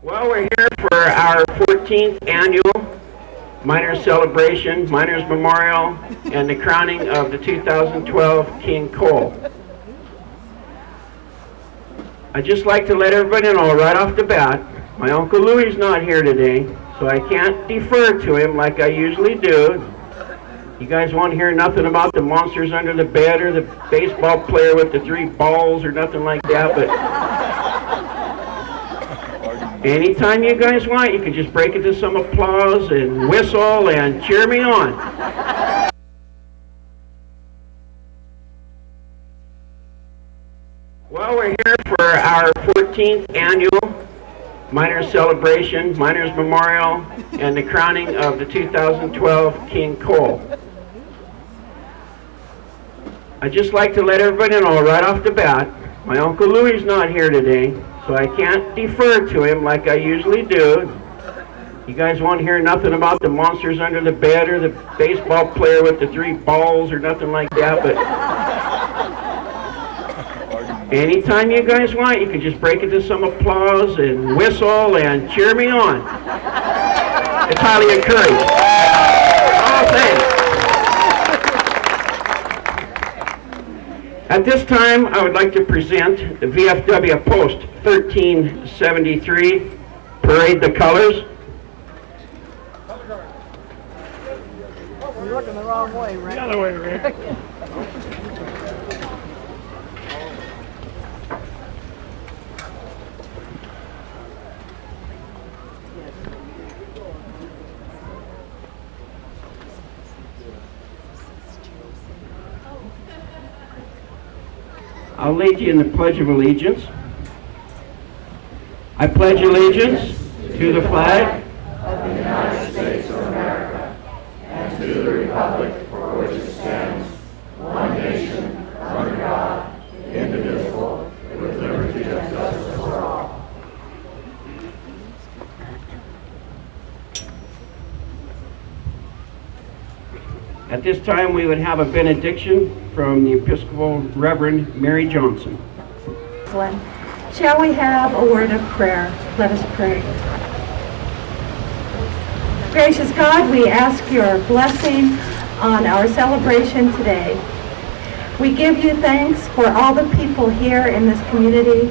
Well, we're here for our 14th annual Miners Celebration, Miners Memorial, and the crowning of the 2012 King Cole. I'd just like to let everybody know right off the bat, my Uncle Louie's not here today, so I can't defer to him like I usually do. You guys won't hear nothing about the monsters under the bed or the baseball player with the 3 balls or nothing like that, but anytime you guys want, you can just break into some applause and whistle and cheer me on. Well, we're here for our 14th annual Miners Celebration, Miners Memorial, and the crowning of the 2012 King Cole. I'd just like to let everybody know right off the bat, my Uncle Louie's not here today, so I can't defer to him like I usually do. You guys won't hear nothing about the monsters under the bed or the baseball player with the 3 balls or nothing like that, but anytime you guys want, you can just break into some applause and whistle and cheer me on. It's highly encouraged. Oh, thanks. At this time, I would like to present the VFW Post 1373, Parade the Colors. You're looking the wrong way, Rick. The other way, Rick. I'll lead you in the Pledge of Allegiance. I pledge allegiance to the flag of the United States of America and to the republic for which it stands, one nation, under God, indivisible, with liberty and justice for all. At this time, we would have a benediction from the Episcopal Reverend Mary Johnson. Shall we have a word of prayer? Let us pray. Gracious God, we ask your blessing on our celebration today. We give you thanks for all the people here in this community.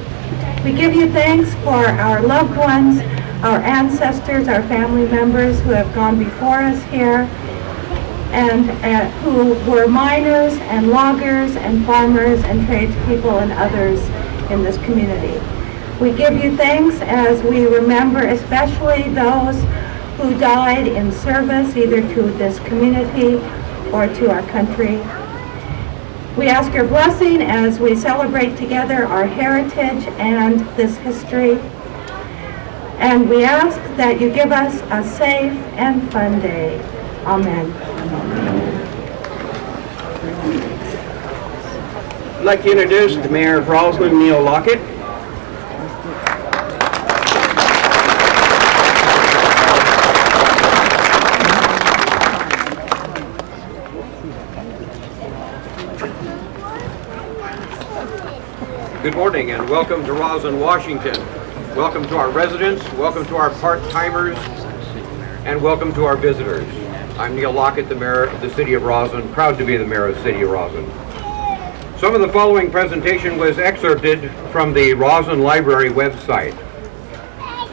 We give you thanks for our loved ones, our ancestors, our family members who have gone before us here, and who were miners and loggers and farmers and tradespeople and others in this community. We give you thanks as we remember especially those who died in service either to this community or to our country. We ask your blessing as we celebrate together our heritage and this history. And we ask that you give us a safe and fun day. Amen. I'd like to introduce the Mayor of Roslyn, Neil Lockett. Good morning and welcome to Roslyn, Washington. Welcome to our residents, welcome to our part-timers, and welcome to our visitors. I'm Neil Lockett, the Mayor of the City of Roslyn, proud to be the Mayor of the City of Roslyn. Some of the following presentation was excerpted from the Roslyn Library website.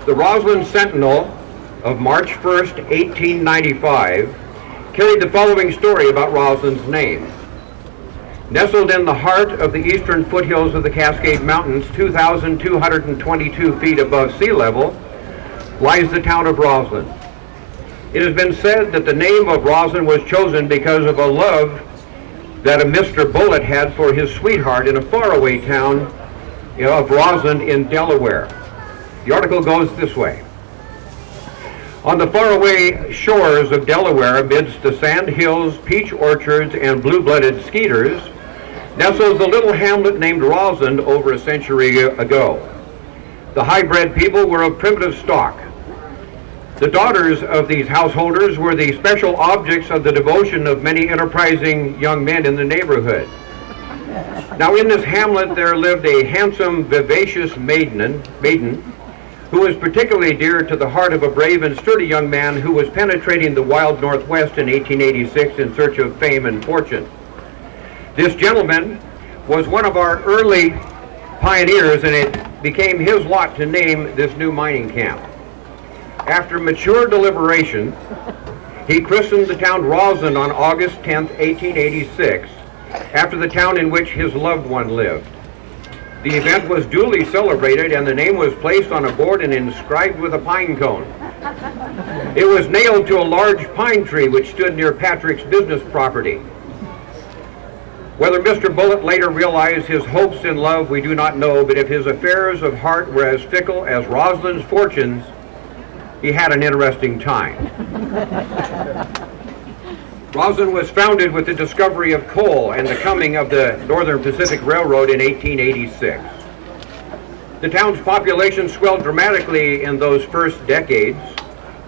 The Roslyn Sentinel of March 1st, 1895, carried the following story about Roslyn's name. Nestled in the heart of the eastern foothills of the Cascade Mountains, 2,222 feet above sea level, lies the town of Roslyn. It has been said that the name of Roslyn was chosen because of a love that a Mr. Bullitt had for his sweetheart in a faraway town of Roslyn in Delaware. The article goes this way. On the faraway shores of Delaware, amidst the sand hills, peach orchards, and blue-blooded skeeters, nestles a little hamlet named Roslyn over a century ago. The high-bred people were of primitive stock. The daughters of these householders were the special objects of the devotion of many enterprising young men in the neighborhood. Now in this hamlet there lived a handsome, vivacious maiden who was particularly dear to the heart of a brave and sturdy young man who was penetrating the wild Northwest in 1886 in search of fame and fortune. This gentleman was one of our early pioneers, and it became his lot to name this new mining camp. After mature deliberation, he christened the town Roslyn on August 10, 1886, after the town in which his loved one lived. The event was duly celebrated, and the name was placed on a board and inscribed with a pine cone. It was nailed to a large pine tree which stood near Patrick's business property. Whether Mr. Bullitt later realized his hopes in love, we do not know, but if his affairs of heart were as fickle as Roslyn's fortunes, he had an interesting time. Roslyn was founded with the discovery of coal and the coming of the Northern Pacific Railroad in 1886. The town's population swelled dramatically in those first decades,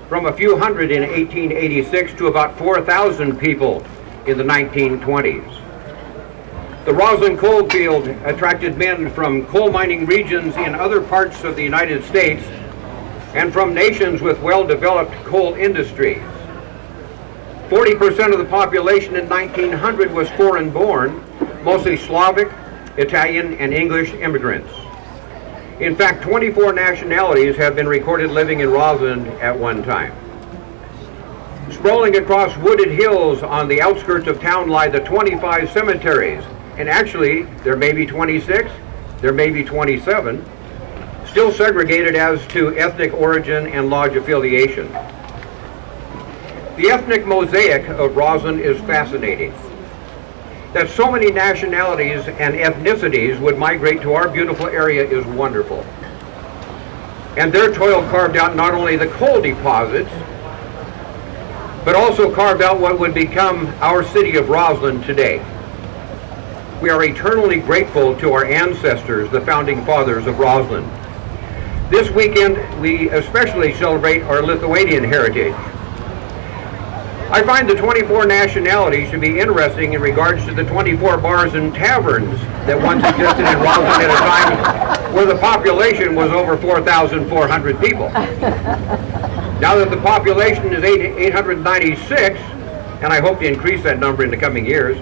from a few hundred in 1886 to about 4,000 people in the 1920s. The Roslyn coal field attracted men from coal mining regions in other parts of the United States and from nations with well-developed coal industries. 40% of the population in 1900 was foreign-born, mostly Slavic, Italian, and English immigrants. In fact, 24 nationalities have been recorded living in Roslyn at one time. Sprawling across wooded hills on the outskirts of town lie the 25 cemeteries, and actually, there may be 26, there may be 27, still segregated as to ethnic origin and lodge affiliation. The ethnic mosaic of Roslyn is fascinating. That so many nationalities and ethnicities would migrate to our beautiful area is wonderful. And their toil carved out not only the coal deposits, but also carved out what would become our city of Roslyn today. We are eternally grateful to our ancestors, the founding fathers of Roslyn. This weekend, we especially celebrate our Lithuanian heritage. I find the 24 nationalities to be interesting in regards to the 24 bars and taverns that once existed in Roslyn at a time where the population was over 4,400 people. Now that the population is 896, and I hope to increase that number in the coming years,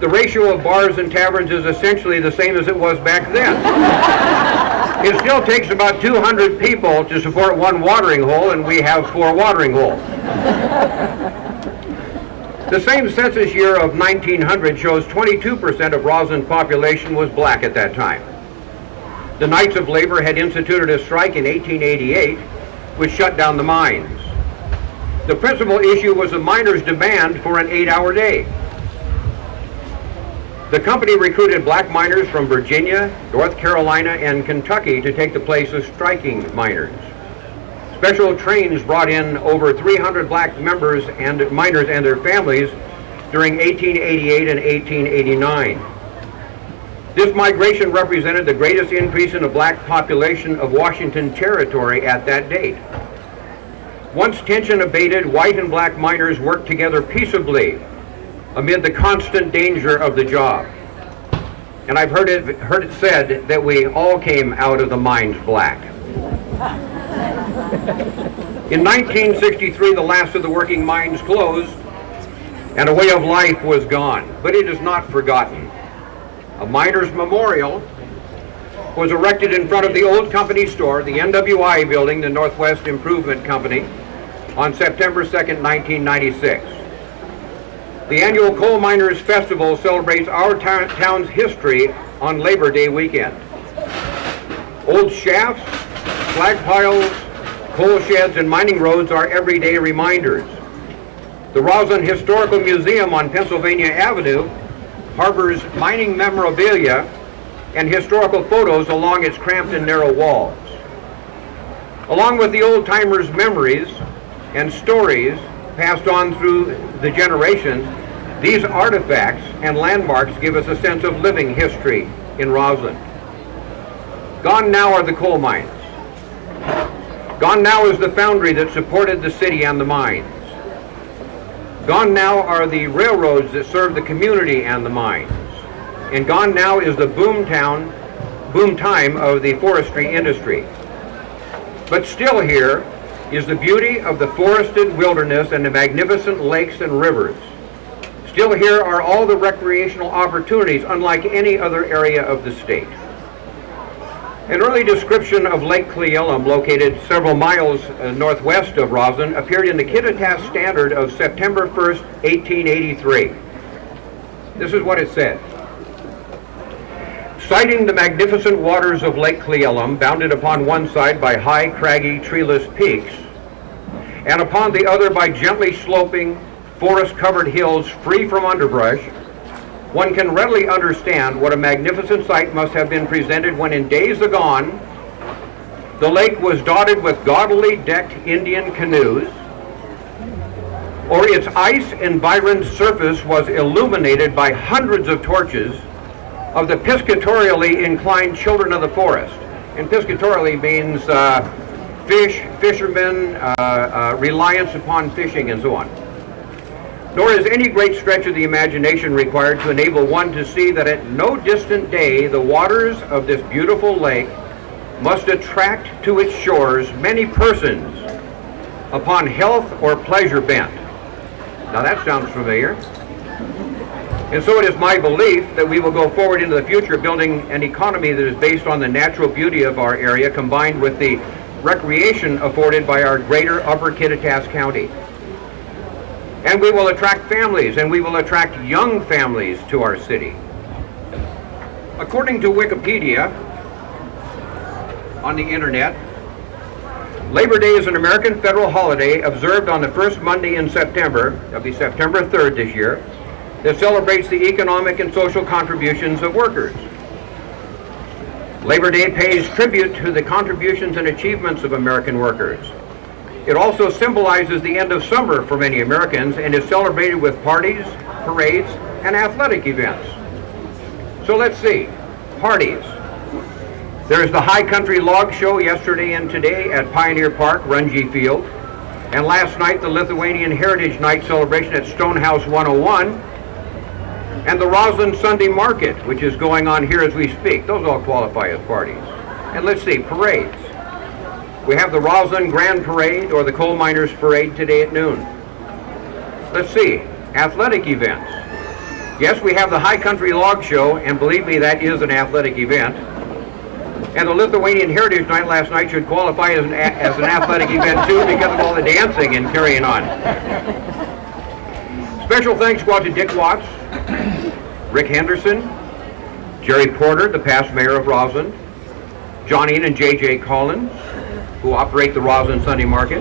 the ratio of bars and taverns is essentially the same as it was back then. It still takes about 200 people to support one watering hole, and we have 4 watering holes. The same census year of 1900 shows 22% of Roslyn's population was black at that time. The Knights of Labor had instituted a strike in 1888, which shut down the mines. The principal issue was the miners' demand for an 8-hour day. The company recruited black miners from Virginia, North Carolina, and Kentucky to take the place of striking miners. Special trains brought in over 300 black members and miners and their families during 1888 and 1889. This migration represented the greatest increase in the black population of Washington Territory at that date. Once tension abated, white and black miners worked together peaceably amid the constant danger of the job. And I've heard it said that we all came out of the mines black. In 1963, the last of the working mines closed, and a way of life was gone, but it is not forgotten. A miner's memorial was erected in front of the old company store, the NWI building, the Northwest Improvement Company, on September 2nd, 1996. The annual Coal Miners Festival celebrates our town's history on Labor Day weekend. Old shafts, flag piles, coal sheds, and mining roads are everyday reminders. The Roslyn Historical Museum on Pennsylvania Avenue harbors mining memorabilia and historical photos along its cramped and narrow walls. Along with the old-timers' memories and stories passed on through the generations, these artifacts and landmarks give us a sense of living history in Roslyn. Gone now are the coal mines. Gone now is the foundry that supported the city and the mines. Gone now are the railroads that served the community and the mines. And gone now is the boom time of the forestry industry. But still here is the beauty of the forested wilderness and the magnificent lakes and rivers. Still here are all the recreational opportunities unlike any other area of the state. An early description of Lake Cle Elum, located several miles northwest of Roslyn, appeared in the Kittitas Standard of September 1st, 1883. This is what it said. Citing the magnificent waters of Lake Cle Elum, bounded upon one side by high, craggy, treeless peaks, and upon the other by gently sloping, forest-covered hills free from underbrush, one can readily understand what a magnificent sight must have been presented when in days agone the lake was dotted with gaudily decked Indian canoes, or its ice-environed surface was illuminated by hundreds of torches of the piscatorially inclined children of the forest. And piscatorially means fishermen, reliance upon fishing, and so on. Nor is any great stretch of the imagination required to enable one to see that at no distant day the waters of this beautiful lake must attract to its shores many persons upon health or pleasure bent. Now that sounds familiar. And so it is my belief that we will go forward into the future building an economy that is based on the natural beauty of our area combined with the recreation afforded by our greater Upper Kittitas County. And we will attract families, and we will attract young families to our city. According to Wikipedia on the internet, Labor Day is an American federal holiday observed on the first Monday in September. That'll be September 3rd this year, that celebrates the economic and social contributions of workers. Labor Day pays tribute to the contributions and achievements of American workers. It also symbolizes the end of summer for many Americans and is celebrated with parties, parades, and athletic events. So let's see. Parties. There's the High Country Log Show yesterday and today at Pioneer Park, Runge Field. And last night, the Lithuanian Heritage Night celebration at Stonehouse 101. And the Roslyn Sunday Market, which is going on here as we speak. Those all qualify as parties. And let's see, parades. We have the Roslyn Grand Parade or the Coal Miners Parade today at noon. Let's see, athletic events. Yes, we have the High Country Log Show, and believe me, that is an athletic event. And the Lithuanian Heritage Night last night should qualify as an athletic event too because of all the dancing and carrying on. Special thanks go out to Dick Watts, Rick Henderson, Jerry Porter, the past mayor of Roslyn, John Ian and J.J. Collins, who operate the Roslyn Sunday Market,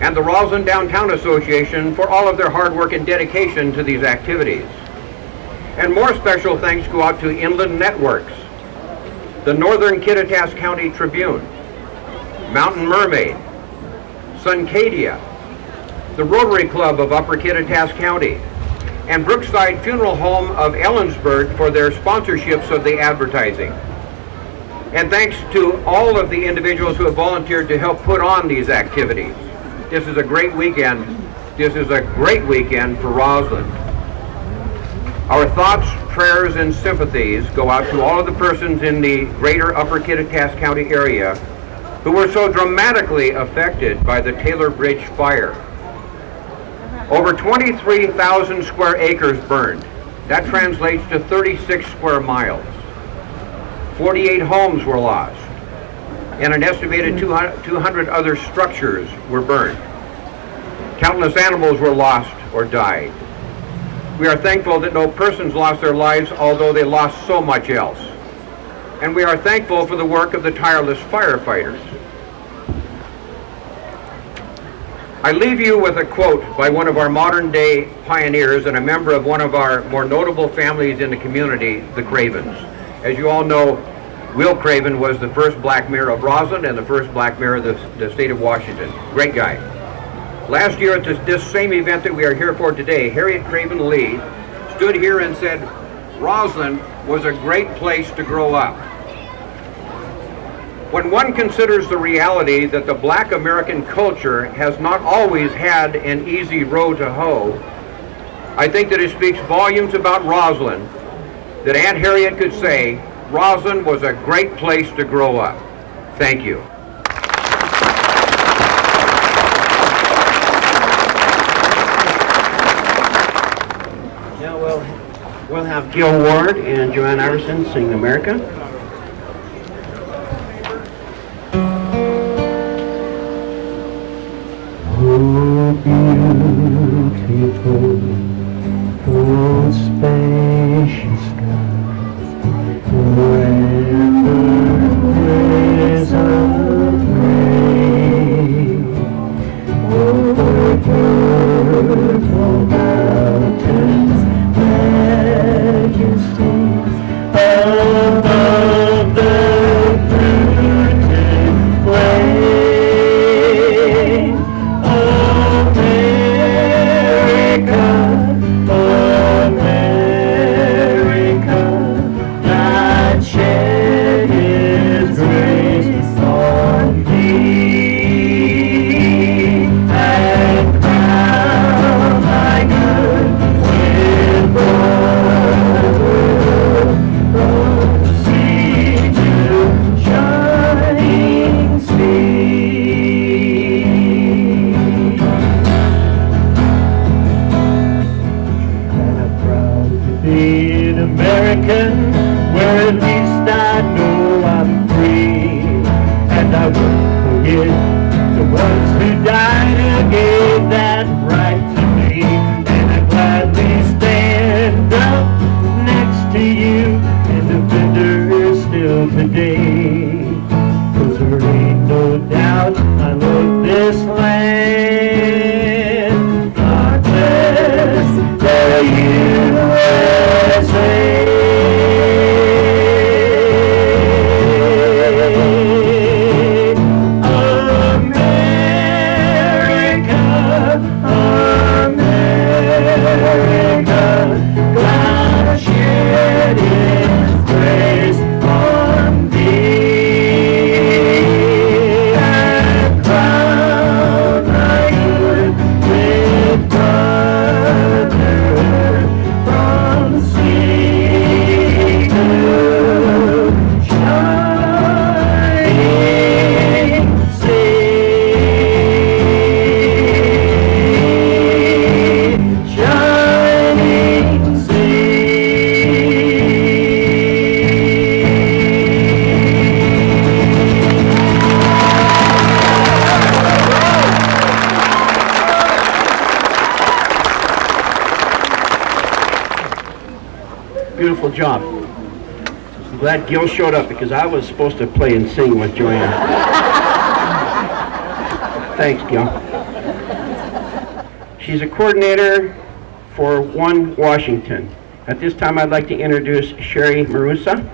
and the Roslyn Downtown Association for all of their hard work and dedication to these activities. And more special thanks go out to Inland Networks, the Northern Kittitas County Tribune, Mountain Mermaid, Suncadia, the Rotary Club of Upper Kittitas County, and Brookside Funeral Home of Ellensburg for their sponsorships of the advertising. And thanks to all of the individuals who have volunteered to help put on these activities. This is a great weekend. This is a great weekend for Roslyn. Our thoughts, prayers, and sympathies go out to all of the persons in the greater Upper Kittitas County area who were so dramatically affected by the Taylor Bridge fire. Over 23,000 square acres burned. That translates to 36 square miles. 48 homes were lost, and an estimated 200 other structures were burned. Countless animals were lost or died. We are thankful that no persons lost their lives, although they lost so much else. And we are thankful for the work of the tireless firefighters. I leave you with a quote by one of our modern-day pioneers and a member of one of our more notable families in the community, the Cravens. As you all know, Will Craven was the first black mayor of Roslyn and the first black mayor of the state of Washington. Great guy. Last year at this same event that we are here for today, Harriet Craven Lee stood here and said, Roslyn was a great place to grow up. When one considers the reality that the black American culture has not always had an easy row to hoe, I think that it speaks volumes about Roslyn that Aunt Harriet could say, Roslyn was a great place to grow up. Thank you. We'll have Gil Ward and Joanne Iverson sing America. Oh, beautiful, oh, spacious skies, forever praise of rain. Oh, purple mountains, majesties above the fruited plain. America, America, God shed His grace on thee, and crown thy good with brotherhood from sea to shining sea. And I'm proud to be an American, where at least I know I'm free. And I won't forget the ones who died and gave that right to me. And I gladly stand up next to you and defender still today. 'Cause there ain't no doubt I love this land. God bless the USA. America, America, God shed His grace on thee, and crown thy good with brotherhood from sea to shining sea, shining sea. Beautiful job. I'm glad Gil showed up because I was supposed to play and sing with Joanne. Thanks, Gil. She's a coordinator for One Washington. At this time, I'd like to introduce Sherry Marusa.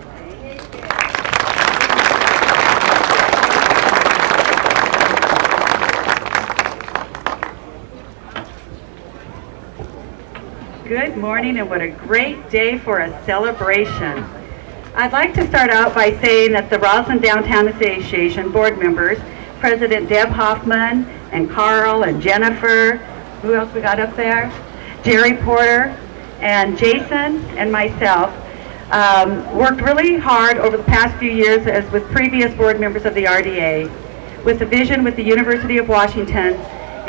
Good morning, and what a great day for a celebration. I'd like to start out by saying that the Roslyn Downtown Association board members, President Deb Hoffman and Carl and Jennifer, who else we got up there? Jerry Porter and Jason and myself worked really hard over the past few years, as with previous board members of the RDA, with the vision with the University of Washington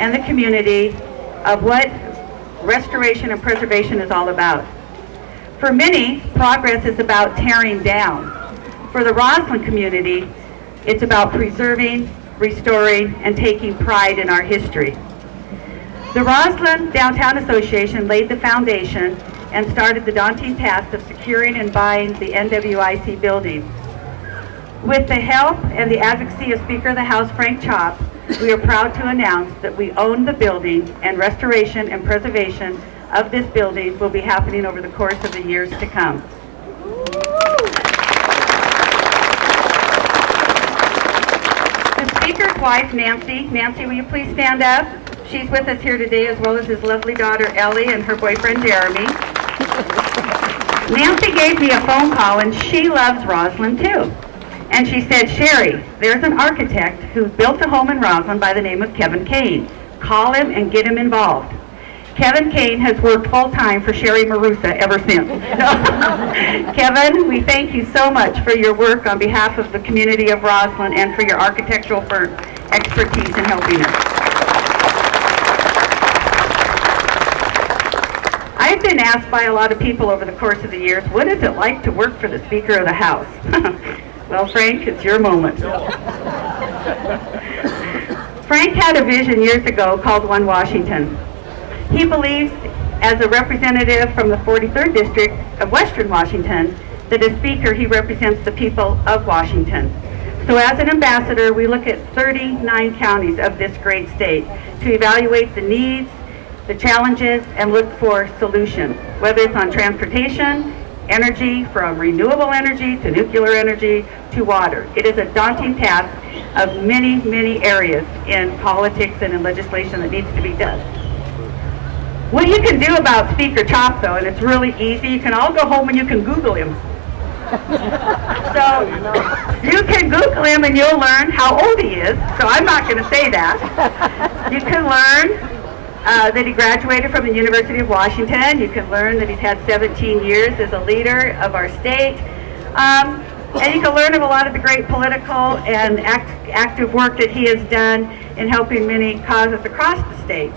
and the community of what restoration and preservation is all about. For many, progress is about tearing down. For the Roslyn community, it's about preserving, restoring, and taking pride in our history. The Roslyn Downtown Association laid the foundation and started the daunting task of securing and buying the NWIC building. With the help and the advocacy of Speaker of the House Frank Chopp, we are proud to announce that we own the building, and restoration and preservation of this building will be happening over the course of the years to come. The Speaker's wife, Nancy. Nancy, will you please stand up? She's with us here today, as well as his lovely daughter, Ellie, and her boyfriend, Jeremy. Nancy gave me a phone call, and she loves Roslyn, too. And she said, Sherry, there's an architect who built a home in Roslyn by the name of Kevin Kane. Call him and get him involved. Kevin Kane has worked full-time for Sherry Marusa ever since. Kevin, we thank you so much for your work on behalf of the community of Roslyn and for your architectural firm expertise in helping us. I've been asked by a lot of people over the course of the years, what is it like to work for the Speaker of the House? Well, Frank, it's your moment. Frank had a vision years ago called One Washington. He believes, as a representative from the 43rd District of Western Washington, that as Speaker he represents the people of Washington. So as an ambassador, we look at 39 counties of this great state to evaluate the needs, the challenges, and look for solutions, whether it's on transportation, energy, from renewable energy to nuclear energy to water. It is a daunting task of many, many areas in politics and in legislation that needs to be done. What you can do about Speaker Chop, though, and it's really easy, you can all go home and you can Google him. So you can Google him and you'll learn how old he is, so I'm not going to say that. You can learn that he graduated from the University of Washington. You can learn that he's had 17 years as a leader of our state. And you can learn of a lot of the great political and active work that he has done in helping many causes across the state.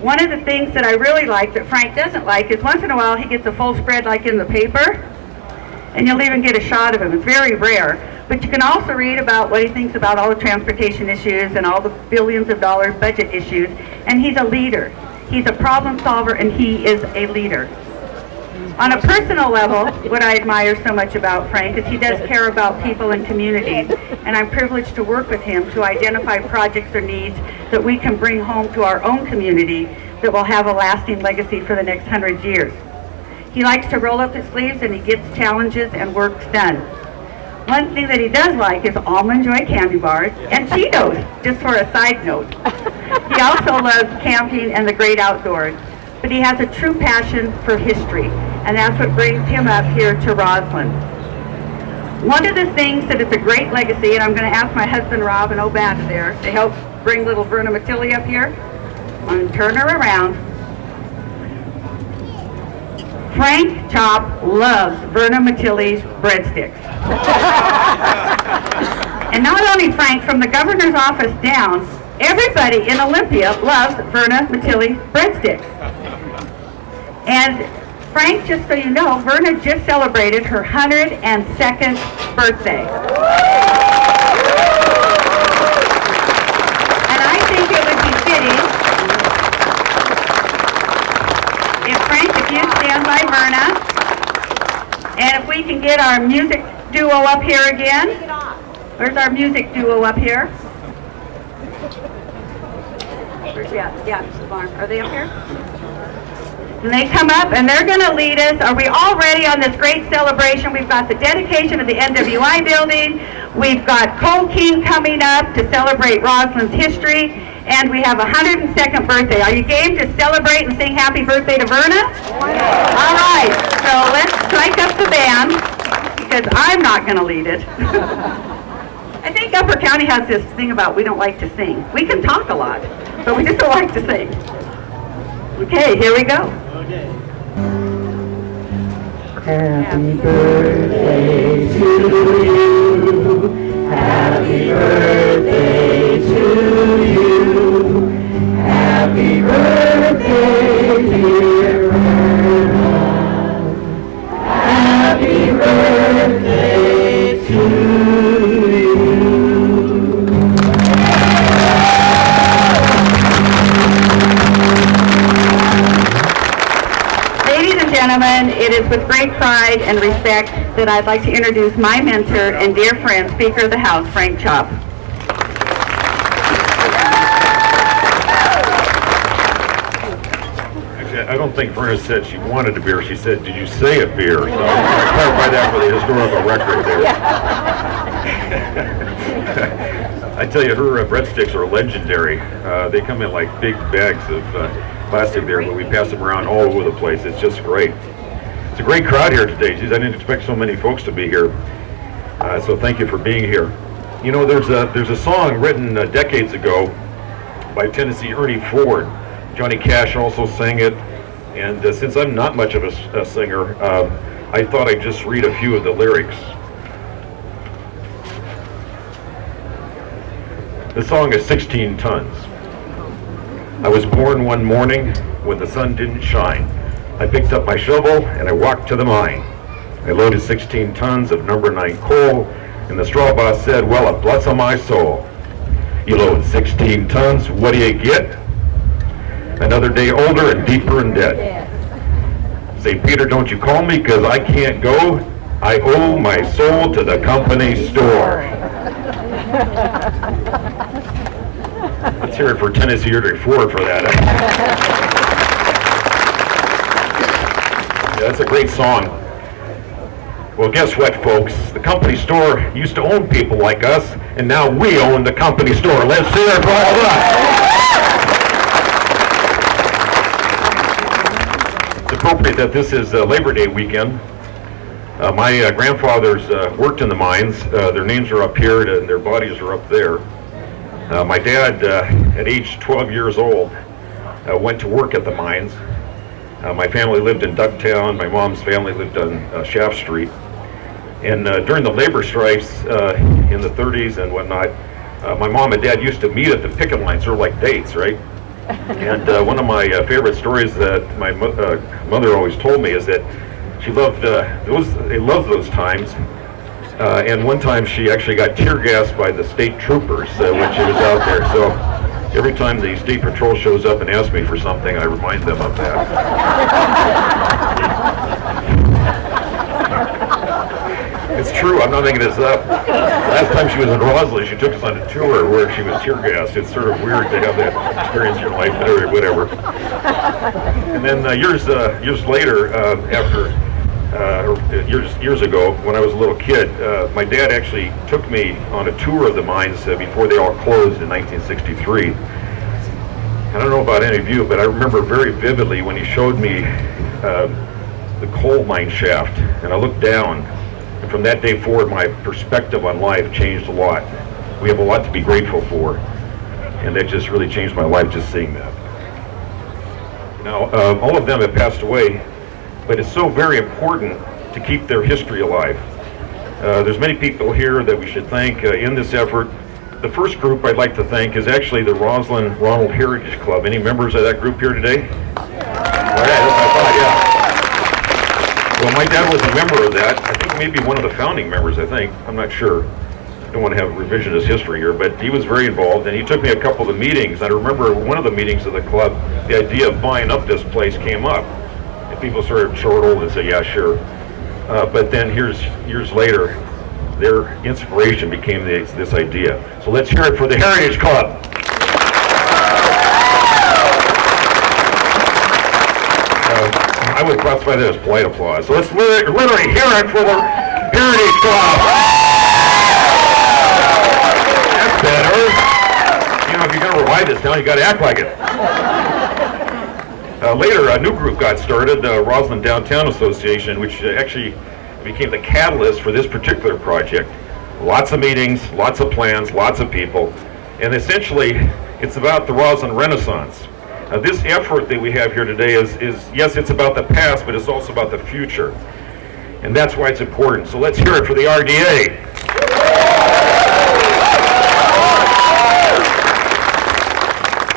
One of the things that I really like that Frank doesn't like is once in a while he gets a full spread like in the paper, and you'll even get a shot of him. It's very rare. But you can also read about what he thinks about all the transportation issues and all the billions of dollars budget issues. And he's a leader. He's a problem solver, and he is a leader. On a personal level, what I admire so much about Frank is he does care about people and communities. And I'm privileged to work with him to identify projects or needs that we can bring home to our own community that will have a lasting legacy for the next 100 years. He likes to roll up his sleeves, and he gets challenges and works done. One thing that he does like is Almond Joy candy bars and Cheetos, just for a side note. He also loves camping and the great outdoors, but he has a true passion for history, and that's what brings him up here to Roslyn. One of the things that is a great legacy, and I'm going to ask my husband Rob and Obad there to help bring little Verna Matilli up here. I'm going to turn her around. Frank Chop loves Verna Matilli's breadsticks. And not only Frank, from the governor's office down, everybody in Olympia loves Verna Matilli breadsticks. And Frank, just so you know, Verna just celebrated her 102nd birthday. And I think it would be fitting if you stand by Verna, and if we can get our music duo up here again. Where's our music duo up here? Where's she at? Yeah, are they up here? And they come up and they're going to lead us. Are we all ready on this great celebration? We've got the dedication of the NWI building. We've got Cole King coming up to celebrate Roslyn's history. And we have a 102nd birthday. Are you game to celebrate and sing happy birthday to Verna? Yeah. All right, so let's strike up the band, because I'm not going to lead it. I think Upper County has this thing about we don't like to sing. We can talk a lot, but we just don't like to sing. Okay, here we go. Okay. Happy birthday to you. Happy birthday to you. Happy birthday, dear Verna. Happy birthday to you. Ladies and gentlemen, it is with great pride and respect that I'd like to introduce my mentor and dear friend, Speaker of the House, Frank Chop. I don't think Verna said she wanted a beer. She said, "Did you say a beer?" So I clarify that for the historical record there. I tell you, her breadsticks are legendary. They come in like big bags of plastic there, but we pass them around all over the place. It's just great. It's a great crowd here today. Geez, I didn't expect so many folks to be here. So thank you for being here. You know, there's a song written decades ago by Tennessee Ernie Ford. Johnny Cash also sang it. And since I'm not much of a singer, I thought I'd just read a few of the lyrics. The song is 16 tons. I was born one morning when the sun didn't shine. I picked up my shovel and I walked to the mine. I loaded 16 tons of number 9 coal, and the straw boss said, well, a bless on my soul. You load 16 tons, what do you get? Another day older and deeper in debt. Say, Peter, don't you call me, because I can't go. I owe my soul to the company store. Let's hear it for Tennessee Erdick Ford for that. Yeah, that's a great song. Well, guess what, folks? The company store used to own people like us, and now we own the company store. Let's hear it for all of us. It's appropriate that this is Labor Day weekend. My grandfathers worked in the mines. Their names are up here, and their bodies are up there. My dad, at age 12 years old, went to work at the mines. My family lived in Ducktown. My mom's family lived on Shaft Street. And during the labor strikes in the 30s and whatnot, my mom and dad used to meet at the picket lines, sort of like dates, right? And one of my favorite stories that my mother always told me is that she loved they loved those times. And one time she actually got tear gassed by the state troopers when she was out there. So every time the state patrol shows up and asks me for something, I remind them of that. It's true, I'm not making this up. Last time she was in Roslyn, she took us on a tour where she was tear gassed. It's sort of weird to have that experience in your life, but whatever. And then years later, years ago, when I was a little kid, my dad actually took me on a tour of the mines before they all closed in 1963. I don't know about any of you, but I remember very vividly when he showed me the coal mine shaft, and I looked down. And from that day forward, my perspective on life changed a lot. We have a lot to be grateful for, and that just really changed my life just seeing that. Now, all of them have passed away, but it's so very important to keep their history alive. There's many people here that we should thank in this effort. The first group I'd like to thank is actually the Roslyn Ronald Heritage Club. Any members of that group here today? All right, that's what I thought, yeah. Well, my dad was a member of that. I think maybe one of the founding members, I think. I'm not sure. I don't want to have revisionist history here, but he was very involved, and he took me a couple of meetings. I remember one of the meetings of the club, the idea of buying up this place came up. And people sort of chortled and said, yeah, sure. But then years later, their inspiration became this idea. So let's hear it for the Heritage Club. I would classify that as polite applause. So let's literally hear it for the Heritage Club. That's better. You know, if you're going to revive this now, you got to act like it. Later, a new group got started, the Roslyn Downtown Association, which actually became the catalyst for this particular project. Lots of meetings, lots of plans, lots of people, and essentially, it's about the Roslyn Renaissance. This effort that we have here today is yes, it's about the past, but it's also about the future. And that's why it's important. So let's hear it for the RDA.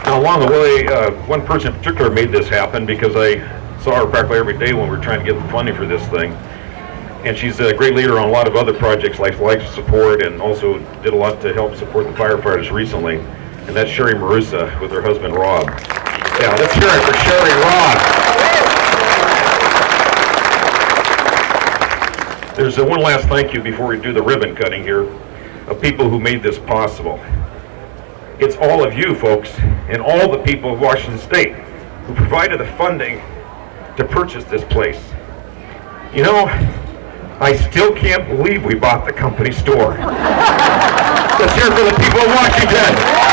Now, along the way, one person in particular made this happen because I saw her practically every day when we were trying to get the funding for this thing. And she's a great leader on a lot of other projects like life support, and also did a lot to help support the firefighters recently. And that's Sherry Marusa with her husband, Rob. Yeah, let's hear it for Sherry and Rob. There's one last thank you before we do the ribbon cutting here of people who made this possible. It's all of you folks and all the people of Washington State who provided the funding to purchase this place. You know, I still can't believe we bought the company store. Let's hear it for the people of Washington.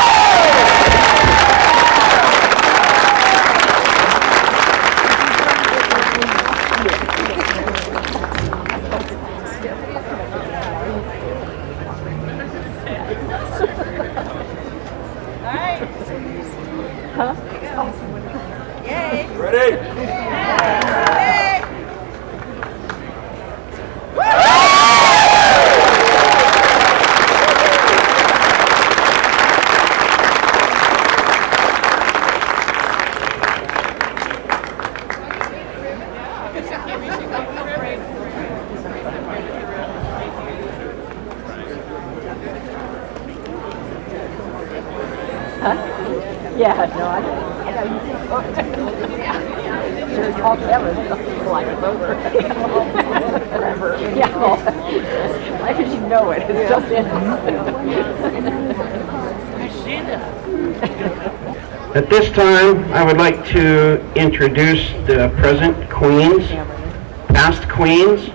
Yeah, no, I got you. Sure, it's all cameras, like it's over. Forever. Yeah, well, like as you know it, it's just in. At this time, I would like to introduce the present queens, past queens,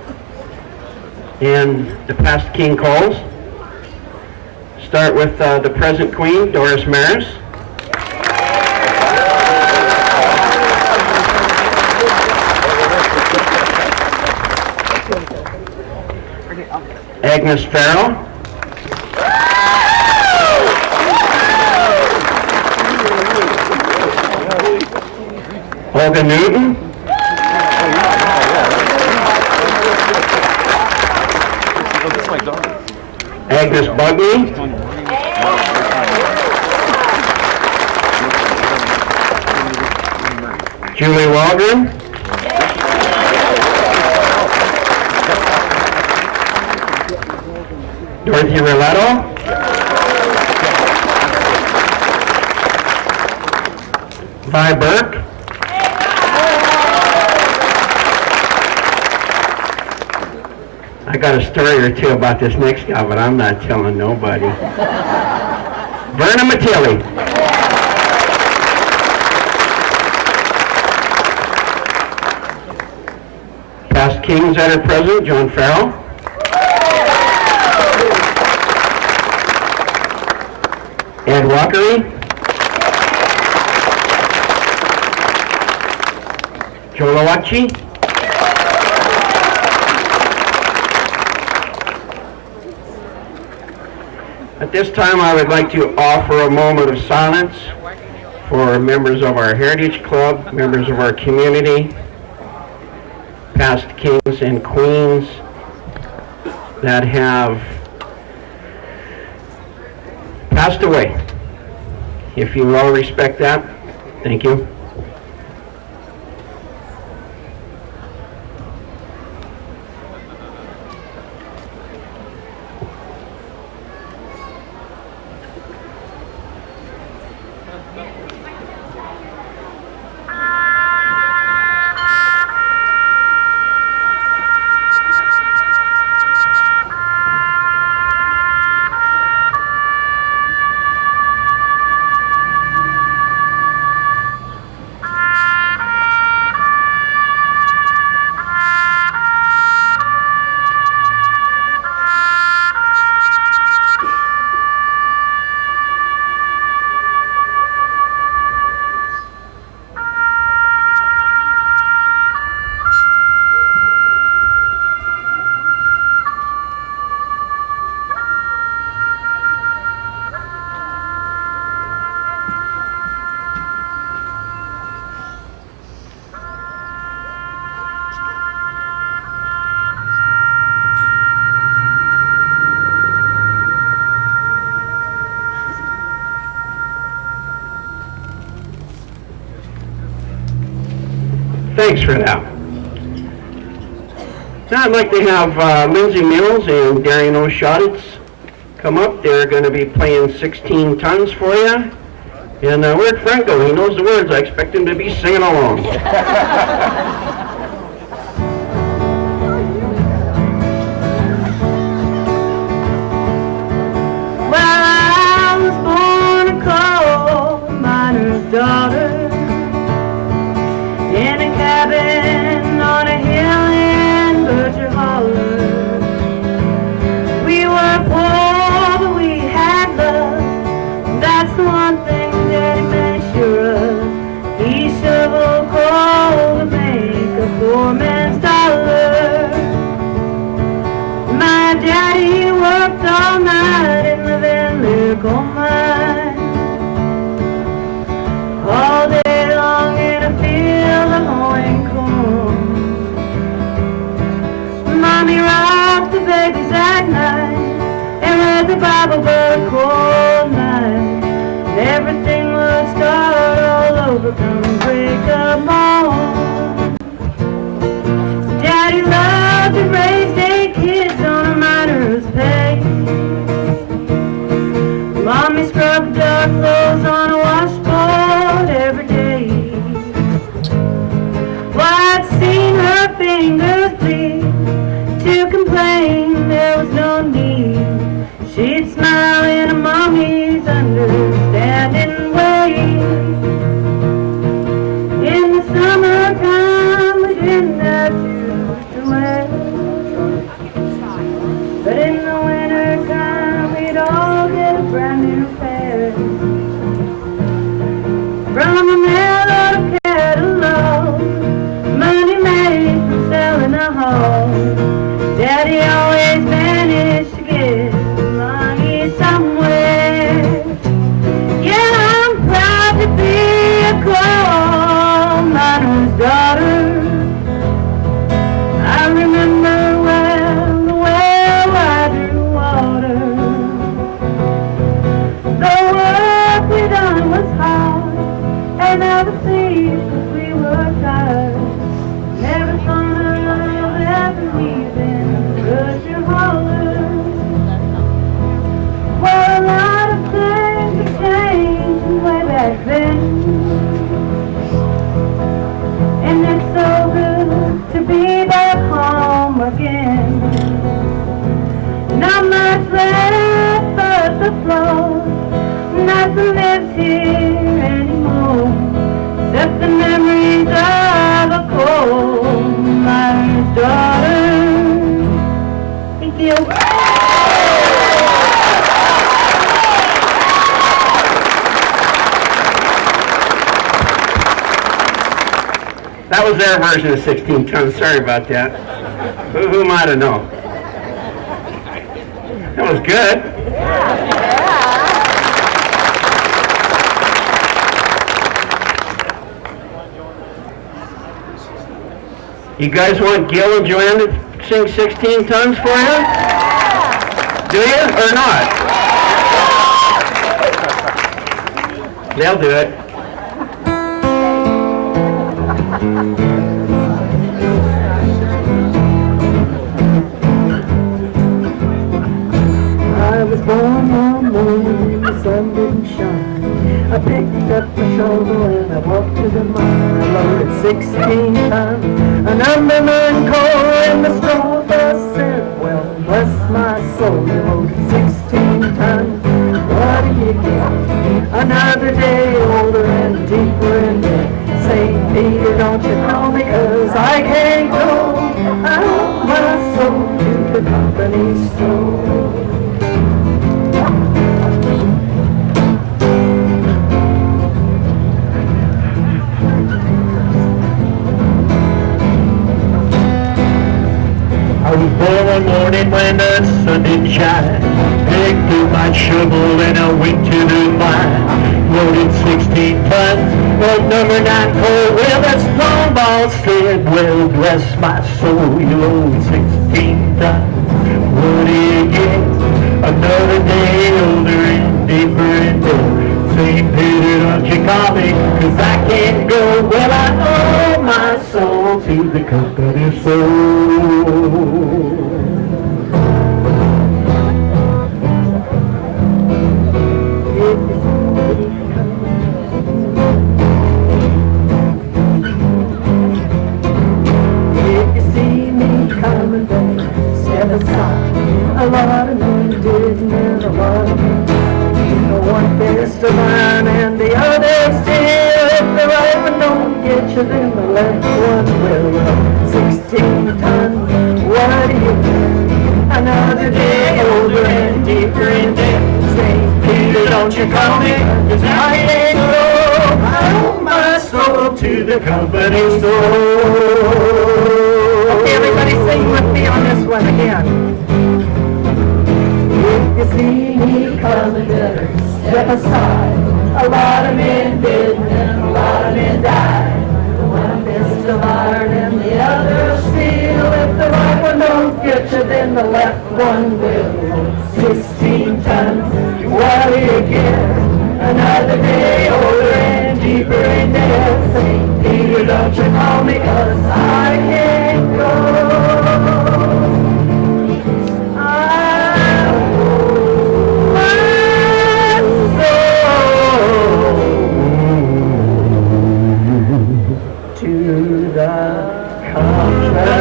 and the past King Coles. Start with the present queen, Doris Maris. Agnes Farrell. Olga Newton. Agnes Bugney. Julie Waldron. Dorothy Roletto. Vi Burke. I got a story or two about this next guy, but I'm not telling nobody. Verna Matilli. Past kings that are present, John Farrell. Ed Walkery. Joe Lawachi. At this time, I would like to offer a moment of silence for members of our Heritage Club, members of our community, past kings and queens that have passed away. If you all respect that, thank you. Thanks for that. Now I'd like to have Lindsay Mills and Darian O'Shaughnessy come up. They're going to be playing 16 Tons for you. And where'd Frank go? He knows the words. I expect him to be singing along. Well, I was born a coal miner's daughter in a cabin on a hill in Butcher Holler. We were poor, but we had love. That's the one thing Daddy made sure of. He shoveled coal to make a poor man's dollar. My daddy worked all night in the Van Leer coal mine, all day long in a field of mowing corn. Mommy rocked the babies at night and read the Bible by a cold night. And everything would start all over come break of dawn. Daddy loved to raise 8 kids on a miner's pay. Mommy brand new pair. From a mail order catalog, money made from selling a home. Daddy always managed to get money somewhere. Yeah, I'm proud to be a coal miner's daughter. I remember well the well I drew water. The work we done was hard, and now the seas we were tired. Never thought I'd ever leave in such a holler. Well, a lot of things have changed way back then, and it's so good to be back home again. Not much left but the floor, nothing lives here anymore, except the memories of a coal miner's daughter. Thank you. That was their version of 16 tons. Sorry about that. Who might have known? That was good. You guys want Gil and Joanne to sing 16 tons for you? Do you or not? They'll do it. I was born one morning, the sun didn't shine. I picked up my shovel and I walked to the mine. I loaded 16 tons, a numberman coal in the straw bus said, well, bless my soul, you loaded 16 tons. What do you get? Another day older and deeper in debt. St. Peter, don't you call me, 'cause I can't go. I owe my soul to the company store. I was born one morning when the sun didn't shine. Picked up my shovel and I went to the mine. Loaded 16 tons of number 9 coal. Well, that strong boss said, well, bless my soul, you load 16 tons. What do you get? Another day older and deeper in debt. St. Peter, don't you call me, 'cause I can't go. Well, I owe my soul to the company soul. Step aside. A lot of men didn't, and a lot of men died. One fist of iron and the other steel. If the right one don't get you, then the left one will. 16 tons, what do you get? Another day older and deeper in debt. St. Peter, don't you call me, 'cause I can't go. I owe my soul to the company store. Okay, everybody sing with me on this one again. If you see me coming, better step aside. A lot of men did and a lot of men died. One fist of iron and the other steel. If the right one don't get you, then the left one will. 16 tons, what do you get? Another day older and deeper in debt. St. Peter, don't you call me, 'cause I can't go. I owe my soul to the company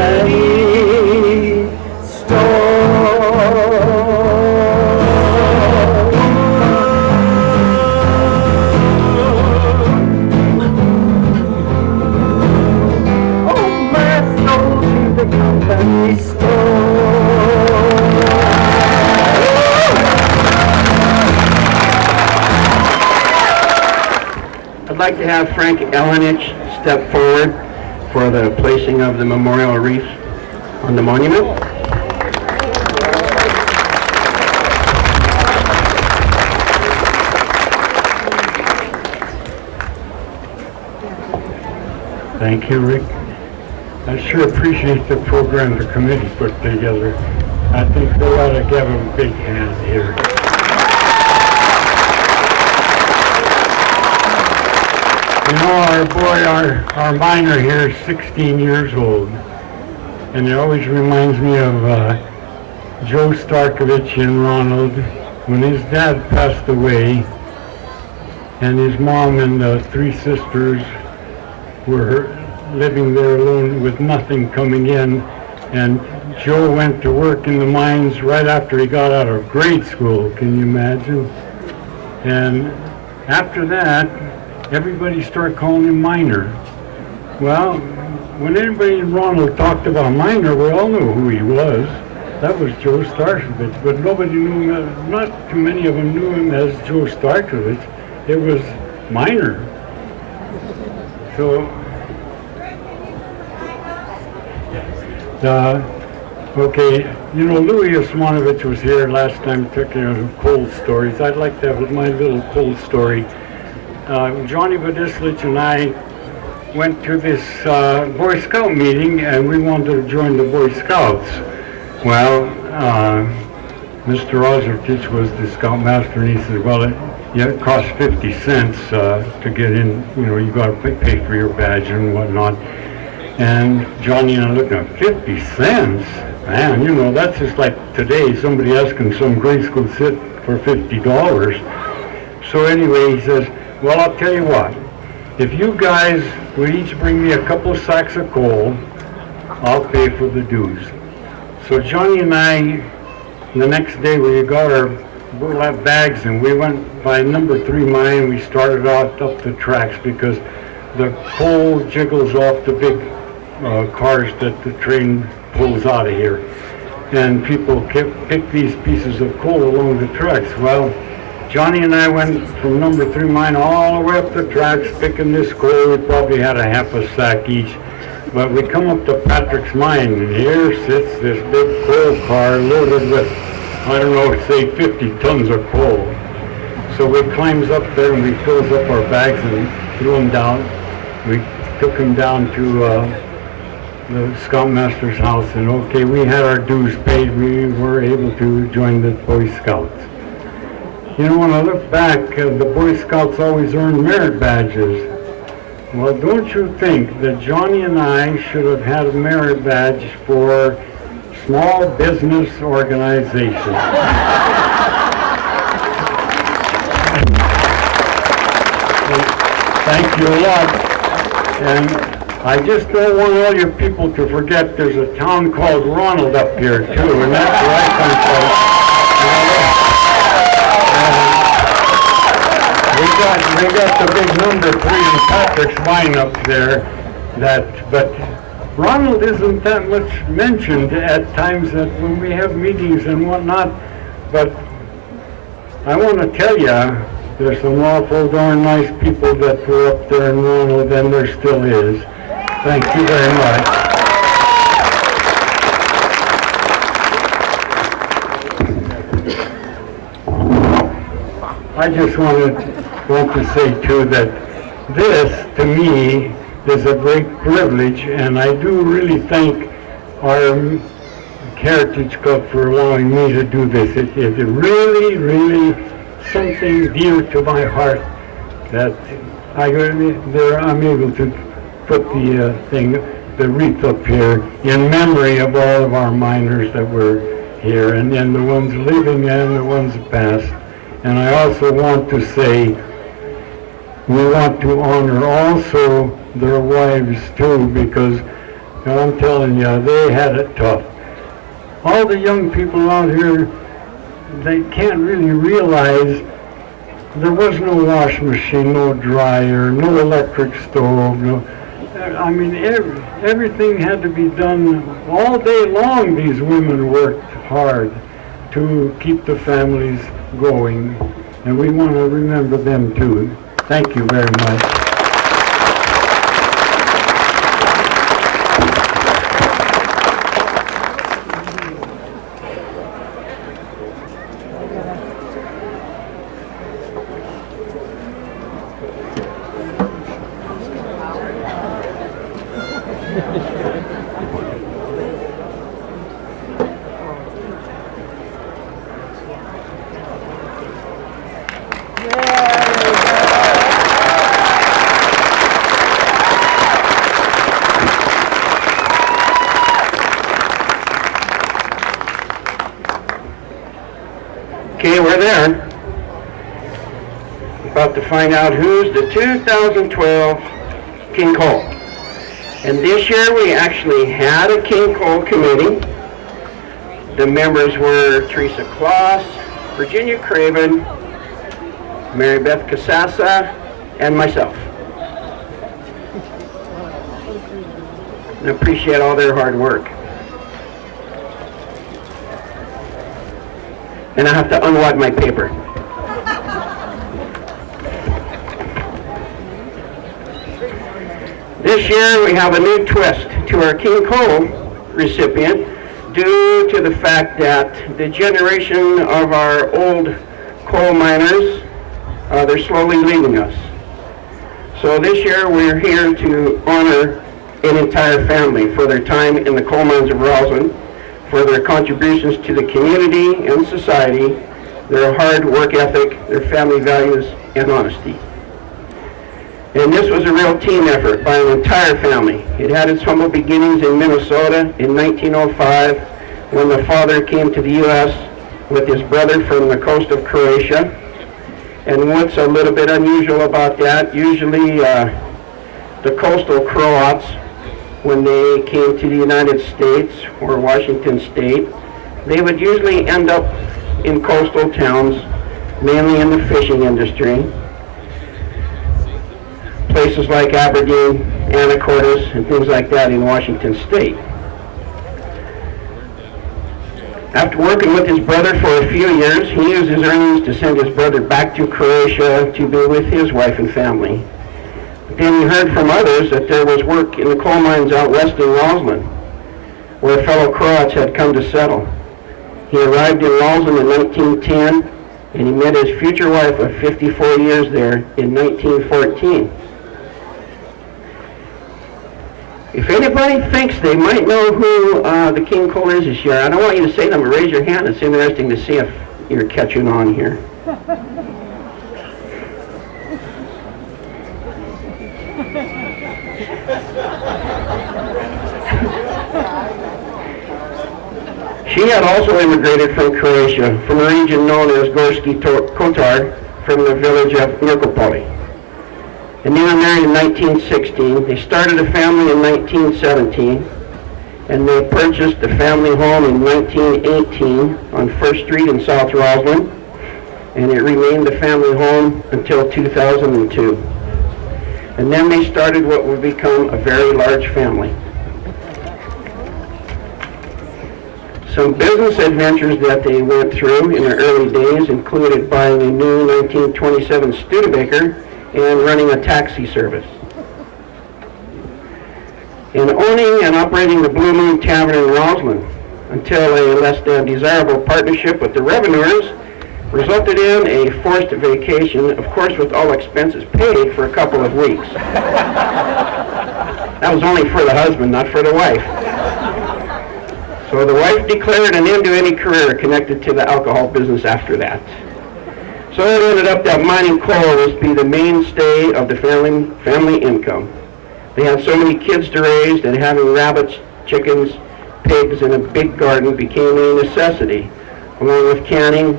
the like to have Frank Elenich step forward for the placing of the memorial wreath on the monument. Thank you, Rick. I sure appreciate the program the committee put together. I think they ought to give them a big hand here. You know, our boy, our miner here is 16 years old, and it always reminds me of Joe Starkovich and Ronald when his dad passed away, and his mom and the three sisters were living there alone with nothing coming in, and Joe went to work in the mines right after he got out of grade school. Can you imagine? And after that, everybody started calling him Miner. Well, when anybody in Ronald talked about Miner, we all knew who he was. That was Joe Starkovich, but nobody knew him, not too many of them knew him as Joe Starkovich. It was Miner. So, okay, you know, Louis Osmanovich was here last time talking cold stories. I'd like to have my little cold story. Johnny Vadislich and I went to this Boy Scout meeting, and we wanted to join the Boy Scouts. Well, Mr. Ozertich was the scoutmaster, and he said, well, it costs 50 cents to get in. You know, you got to pay for your badge and whatnot. And Johnny and I looked at 50 cents? Man, you know, that's just like today, somebody asking some grade school sit for $50. So anyway, he says, well, I'll tell you what. If you guys would each bring me a couple of sacks of coal, I'll pay for the dues. So Johnny and I, the next day we got our burlap bags and we went by number 3 mine. We started out up the tracks because the coal jiggles off the big cars that the train pulls out of here. And people pick these pieces of coal along the tracks. Well, Johnny and I went from number 3 mine all the way up the tracks picking this coal. We probably had a half a sack each. But we come up to Patrick's mine, and here sits this big coal car loaded with, I don't know, say 50 tons of coal. So we climbs up there and we fills up our bags and threw them down. We took them down to the Scoutmaster's house, and okay, we had our dues paid. We were able to join the Boy Scouts. You know, when I look back, the Boy Scouts always earned merit badges. Well, don't you think that Johnny and I should have had a merit badge for small business organization? Thank you a lot. And I just don't want all you people to forget there's a town called Ronald up here too, and that's where I come from. We got the big number 3 in Patrick's mine up there. But Ronald isn't that much mentioned at times that when we have meetings and whatnot. But I want to tell you, there's some awful darn nice people that were up there in Ronald, and there still is. Thank you very much. I just want to say too that this, to me, is a great privilege, and I do really thank our Heritage Club for allowing me to do this. It is really, really something dear to my heart that I'm able to put the wreath up here in memory of all of our miners that were here, and the ones living and the ones past. And I also want to say we want to honor also their wives too, because I'm telling you, they had it tough. All the young people out here, they can't really realize there was no washing machine, no dryer, no electric stove, I mean, everything had to be done all day long. These women worked hard to keep the families going, and we want to remember them too. Thank you very much. Okay, we're there. About to find out who's the 2012 King Cole. And this year we actually had a King Cole committee. The members were Teresa Kloss, Virginia Craven, Mary Beth Casassa, and myself. And I appreciate all their hard work. And I have to unwad my paper. This year we have a new twist to our King Cole recipient due to the fact that the generation of our old coal miners, they're slowly leaving us. So this year we're here to honor an entire family for their time in the coal mines of Roslyn, for their contributions to the community and society, their hard work ethic, their family values, and honesty. And this was a real team effort by an entire family. It had its humble beginnings in Minnesota in 1905 when the father came to the U.S. with his brother from the coast of Croatia. And what's a little bit unusual about that, usually the coastal Croats, when they came to the United States or Washington State, they would usually end up in coastal towns, mainly in the fishing industry. Places like Aberdeen, Anacortes, and things like that in Washington State. After working with his brother for a few years, he used his earnings to send his brother back to Croatia to be with his wife and family. Then he heard from others that there was work in the coal mines out west in Roslyn, where fellow Croats had come to settle. He arrived in Roslyn in 1910, and he met his future wife of 54 years there in 1914. If anybody thinks they might know who the King Cole is this year, I don't want you to say them, but raise your hand. It's interesting to see if you're catching on here. She had also immigrated from Croatia, from a region known as Gorski Kotar, from the village of Nikopoli. And they were married in 1916. They started a family in 1917, and they purchased a family home in 1918 on First Street in South Roslyn, and it remained the family home until 2002. And then they started what would become a very large family. Some business adventures that they went through in their early days included buying a new 1927 Studebaker and running a taxi service. In owning and operating the Blue Moon Tavern in Roslyn until a less than desirable partnership with the revenuers resulted in a forced vacation, of course with all expenses paid, for a couple of weeks. That was only for the husband, not for the wife. So the wife declared an end to any career connected to the alcohol business after that. So it ended up that mining coal was to be the mainstay of the family income. They had so many kids to raise that having rabbits, chickens, pigs, and a big garden became a necessity, along with canning,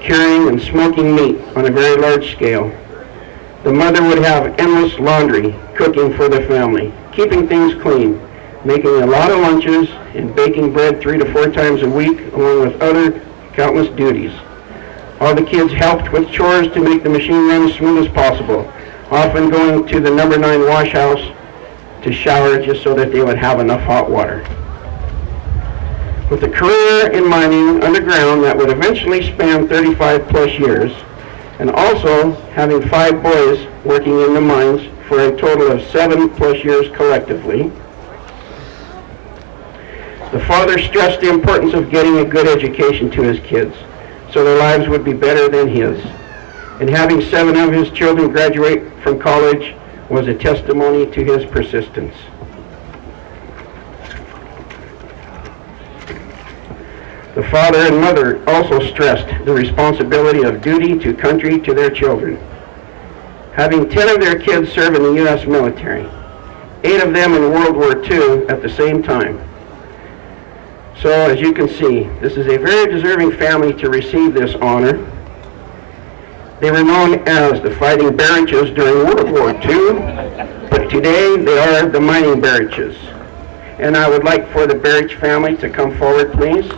curing, and smoking meat on a very large scale. The mother would have endless laundry, cooking for the family, keeping things clean, making a lot of lunches, and baking bread 3 to 4 times a week, along with other countless duties. All the kids helped with chores to make the machine run as smooth as possible, often going to the number 9 wash house to shower just so that they would have enough hot water. With a career in mining underground that would eventually span 35 plus years, and also having 5 boys working in the mines for a total of 7 plus years collectively, the father stressed the importance of getting a good education to his kids so their lives would be better than his. And having 7 of his children graduate from college was a testimony to his persistence. father and mother also stressed the responsibility of duty to country to their children. Having 10 of their kids serve in the U.S. military, 8 of them in World War II at the same time. So, as you can see, this is a very deserving family to receive this honor. They were known as the Fighting Barraches during World War II, but today they are the Mining Barraches. And I would like for the Barrach family to come forward, please.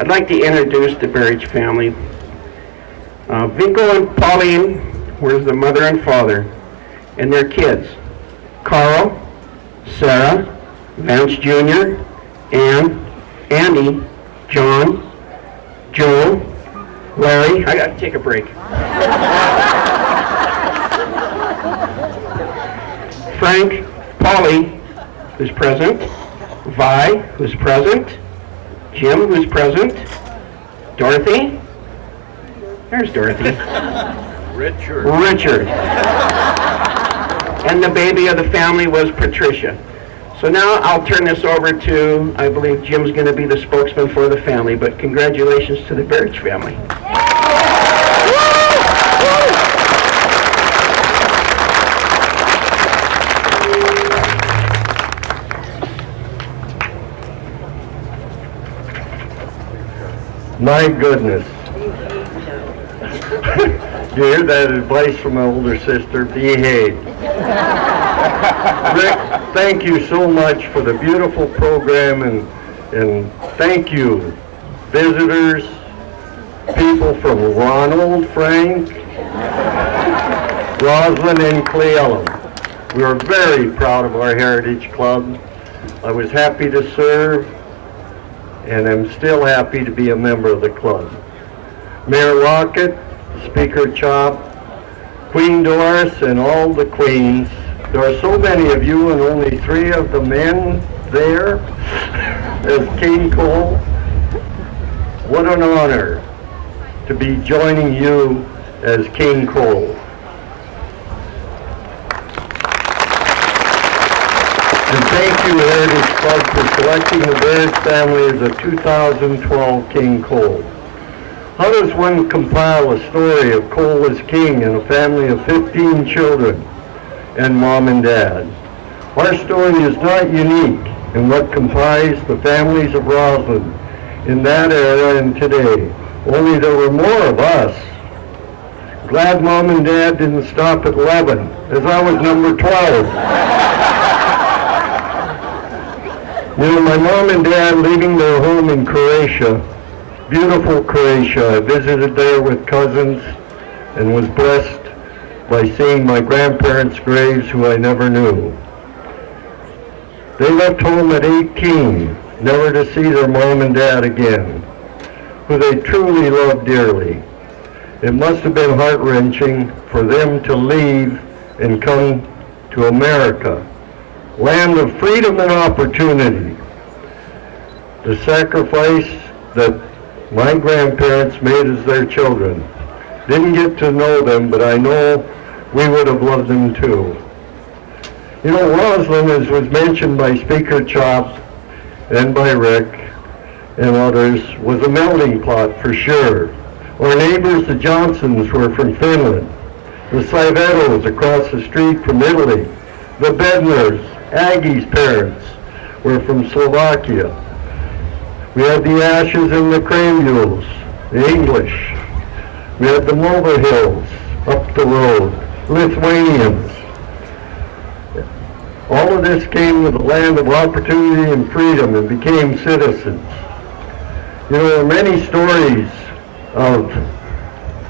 I'd like to introduce the Barrach family. Vinko and Pauline, where's the mother and father, and their kids, Carl, Sarah, Vance Jr., Ann, Andy, John, Joe, Larry. I gotta take a break. Frank, Polly, who's present, Vi, who's present, Jim, who's present, Dorothy, there's Dorothy, Richard, and the baby of the family was Patricia. So now I'll turn this over to, I believe Jim's going to be the spokesman for the family, but congratulations to the Barrach family. My goodness. You hear that advice from my older sister? Behave. Rick, thank you so much for the beautiful program, and thank you, visitors, people from Ronald, Frank, Roslyn, and Cle Elum. We are very proud of our Heritage Club. I was happy to serve, and I'm still happy to be a member of the club. Mayor Lockett, Speaker Chop, Queen Doris, and all the queens. There are so many of you and only 3 of the men there as King Cole. What an honor to be joining you as King Cole. And thank you, Heritage Club, for selecting the Barrach family as a 2012 King Cole. How does one compile a story of Cole as king in a family of 15 children and mom and dad? Our story is not unique in what comprised the families of Roslyn in that era and today. Only there were more of us. Glad mom and dad didn't stop at 11, as I was number 12. You know, my mom and dad leaving their home in Croatia, beautiful Croatia. I visited there with cousins and was blessed by seeing my grandparents' graves who I never knew. They left home at 18, never to see their mom and dad again, who they truly loved dearly. It must have been heart-wrenching for them to leave and come to America, land of freedom and opportunity. The sacrifice that my grandparents made as their children. Didn't get to know them, but I know we would have loved them too. You know, Roslyn, as was mentioned by Speaker Chop and by Rick and others, was a melting pot for sure. Our neighbors, the Johnsons, were from Finland. The Saivettos across the street from Italy. The Bednars, Aggie's parents, were from Slovakia. We had the Ashes and the Cramules, the English. We had the Mulvihills up the road, Lithuanians. All of this came to the land of opportunity and freedom and became citizens. You know, there are many stories of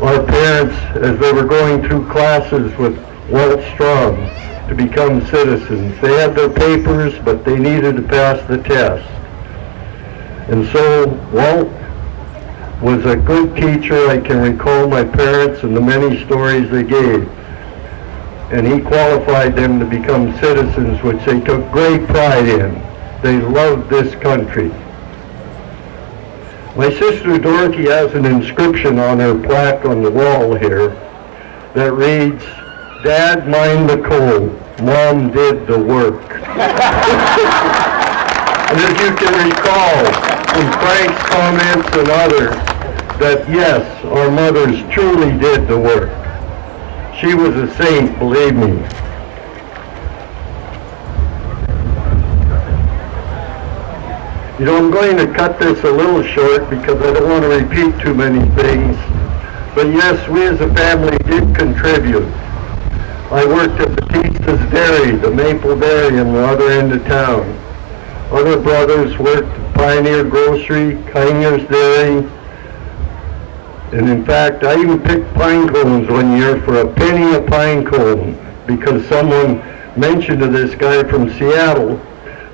our parents as they were going through classes with Walt Straub to become citizens. They had their papers, but they needed to pass the test. And so Walt was a good teacher. I can recall my parents and the many stories they gave. And he qualified them to become citizens, which they took great pride in. They loved this country. My sister Dorothy has an inscription on her plaque on the wall here that reads, "Dad mined the coal, Mom did the work." And as you can recall from Frank's comments and others, that yes, our mothers truly did the work. She was a saint, believe me. You know, I'm going to cut this a little short because I don't want to repeat too many things. But yes, we as a family did contribute. I worked at Batista's Dairy, the Maple Dairy, in the other end of town. Other brothers worked at Pioneer Grocery, Kinger's Dairy, and in fact, I even picked pine cones one year for a penny a pine cone because someone mentioned to this guy from Seattle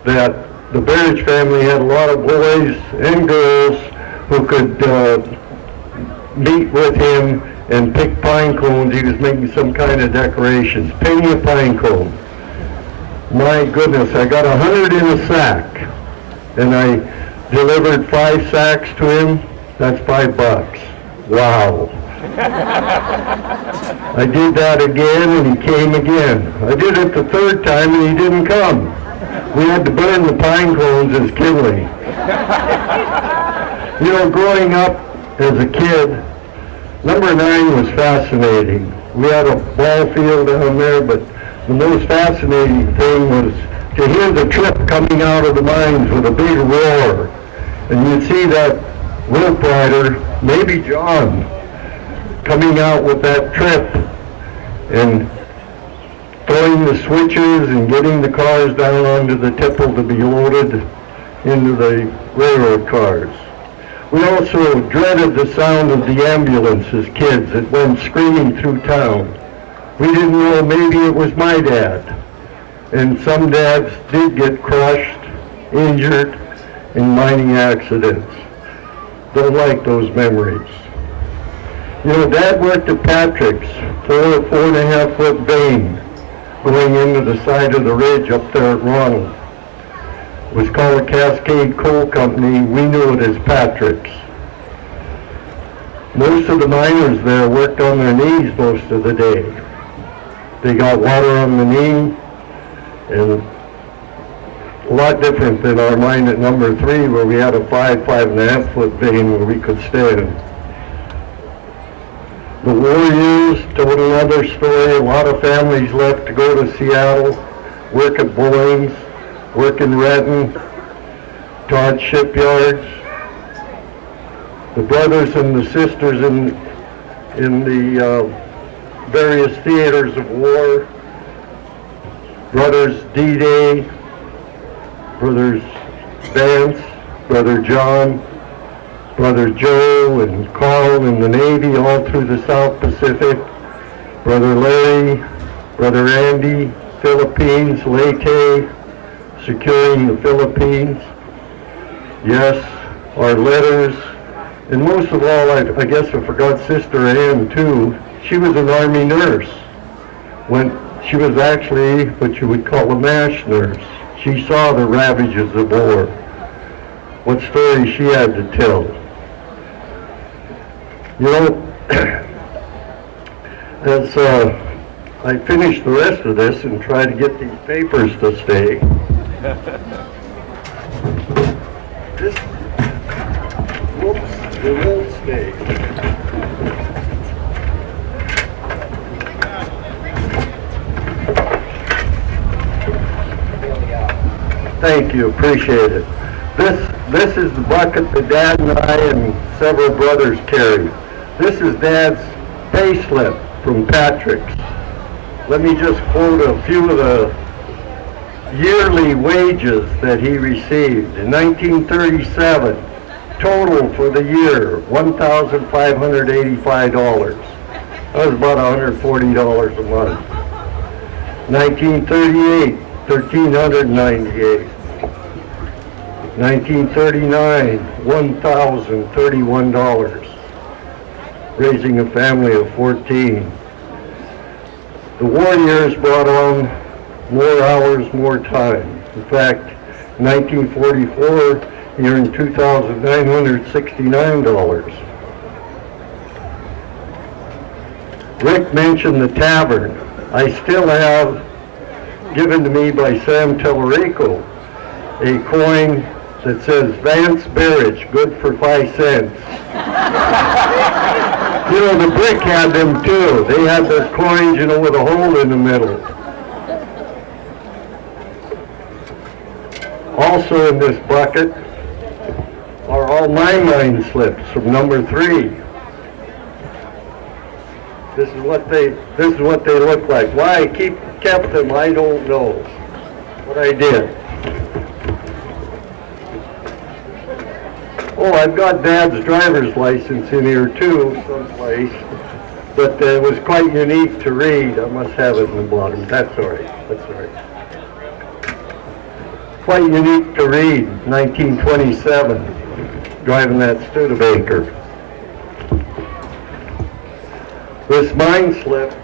that the Burridge family had a lot of boys and girls who could meet with him and pick pine cones. He was making some kind of decorations. Penny a pine cone. My goodness, I got 100 in a sack, and I delivered 5 sacks to him. That's $5. Wow. I did that again, and he came again. I did it the third time, and he didn't come. We had to burn the pine cones as kindling. You know, growing up as a kid, number 9 was fascinating. We had a ball field down there, but the most fascinating thing was to hear the trip coming out of the mines with a big roar. And you'd see that rope rider, maybe John, coming out with that trip and throwing the switches and getting the cars down onto the tipple to be loaded into the railroad cars. We also dreaded the sound of the ambulance as kids that went screaming through town. We didn't know maybe it was my dad. And some dads did get crushed, injured in mining accidents. Don't like those memories. You know, Dad worked at Patrick's, 4.5 foot vein going into the side of the ridge up there at Ronald. It was called a Cascade Coal Company. We knew it as Patrick's. Most of the miners there worked on their knees most of the day. They got water on the knee, and a lot different than our mine at number 3 where we had a 5.5 foot vein where we could stand. The war years told another story. A lot of families left to go to Seattle, work at Boeing's, work in Renton, Todd Shipyards. The brothers and the sisters in the various theaters of war. Brothers D-Day, Brothers Vance, Brother John, Brother Joe and Carl in the Navy all through the South Pacific. Brother Larry, Brother Andy, Philippines, Leyte, securing the Philippines. Yes, our letters. And most of all, I guess I forgot Sister Ann too. She was an Army nurse. She was actually what you would call a MASH nurse. She saw the ravages of war. What story she had to tell. You know, as I finish the rest of this and try to get these papers to stay, they won't stay. Thank you, appreciate it. This is the bucket that Dad and I and several brothers carry. This is Dad's pay slip from Patrick's. Let me just quote a few of the yearly wages that he received. In 1937, total for the year, $1,585. That was about $140 a month. 1938, $1,398. 1939, $1,031, raising a family of 14. The war years brought on more hours, more time. In fact, 1944, he earned $2,969. Rick mentioned the tavern. I still have, given to me by Sam Tellerico, a coin that says Vance Berridge, good for 5 cents. You know, the Brick had them too. They had those coins, you know, with a hole in the middle. Also in this bucket are all my mine slips from number 3. This is what they look like. Why I kept them, I don't know. But I did. Oh, I've got Dad's driver's license in here too, someplace. But it was quite unique to read. I must have it in the bottom. That's all right. That's all right. Quite unique to read. 1927, driving that Studebaker. This mine slip,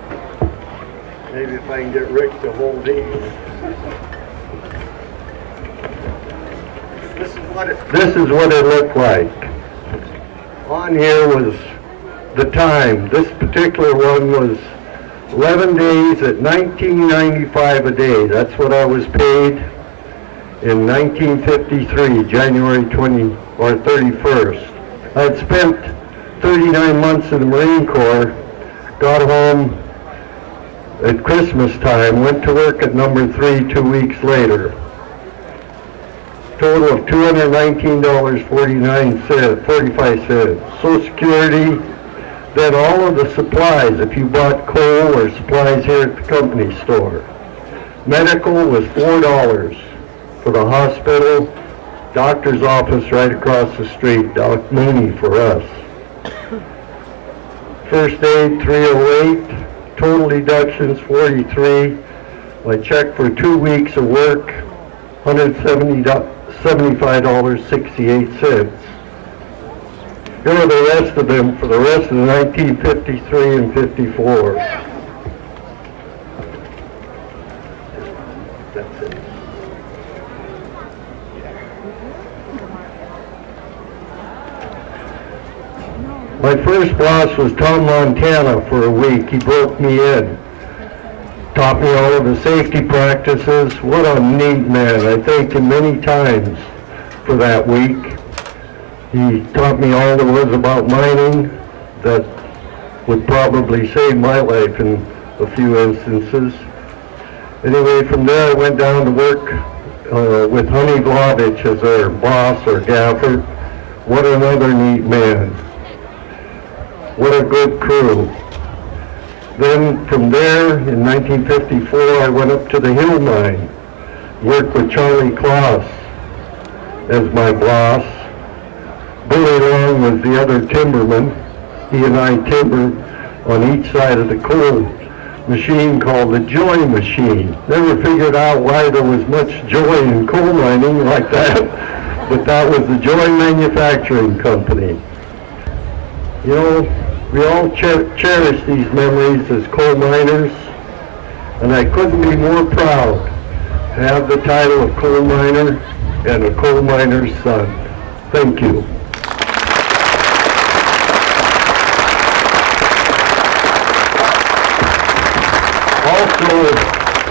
maybe if I can get Rick to hold these. This is what it looked like. On here was the time. This particular one was 11 days at $19.95 a day. That's what I was paid in 1953, January 20 or 31st. I'd spent 39 months in the Marine Corps, got home at Christmas time, went to work at number 3 2 weeks later. Total of $219.45. Social Security, then all of the supplies, if you bought coal or supplies here at the company store. Medical was $4 for the hospital, doctor's office right across the street, Doc Mooney for us. First aid, $308, total deductions, $43. My check for 2 weeks of work, $175.68. Here are the rest of them for the rest of the 1953 and 54. That's it. My first boss was Tom Montana for a week. He broke me in. Taught me all of the safety practices. What a neat man. I thank him many times for that week. He taught me all there was about mining that would probably save my life in a few instances. Anyway, from there I went down to work with Honey Vlavich as our boss or gaffer. What another neat man. What a good crew. Then from there, in 1954, I went up to the Hill Mine, worked with Charlie Klaus as my boss. Billy Long was the other timberman. He and I timbered on each side of the coal machine called the Joy Machine. Never figured out why there was much joy in coal mining like that, but that was the Joy Manufacturing Company. You know, we all cherish these memories as coal miners, and I couldn't be more proud to have the title of coal miner and a coal miner's son. Thank you. Also,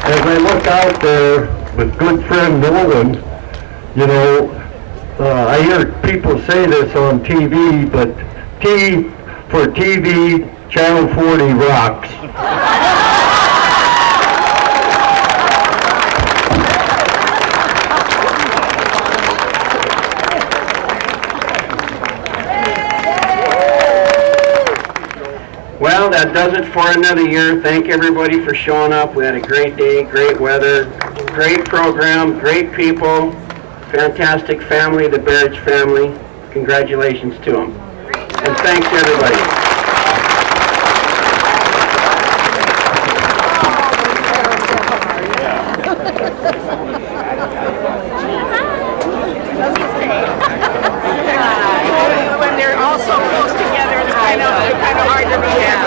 as I look out there with good friend Nolan, you know, I hear people say this on TV, but T for TV, Channel 40 rocks. Well, that does it for another year. Thank everybody for showing up. We had a great day, great weather, great program, great people, fantastic family, the Berridge family. Congratulations to them. And thanks everybody. behind him again.